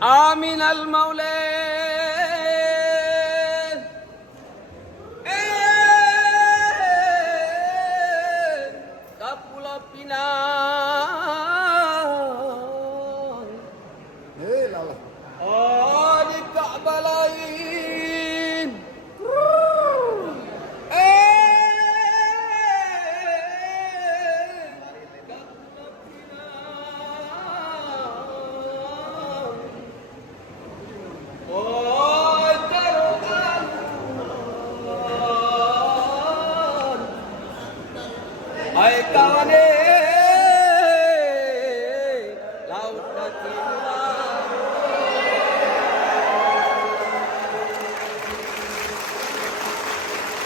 Amin al-Maulid. Kapula Pinang. Lala. Oh, di Ka'bah lain. Kapula Pinang. Oh, taruhan. Ay kawan laut Natuna.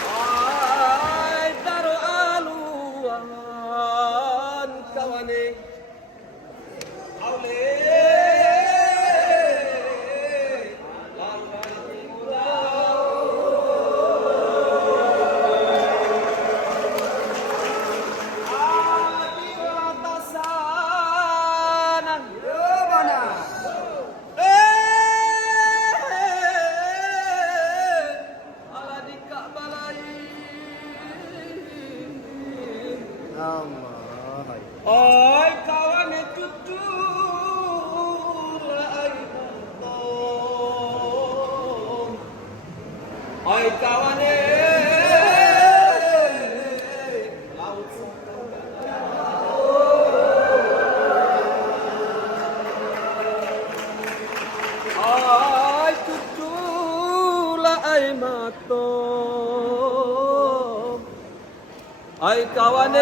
Ay taruhan kawan aule laut Natuna. Allah. Oi kawan cucu ai bom. Oi kawan laut ai cucu ai mato. Ai kawan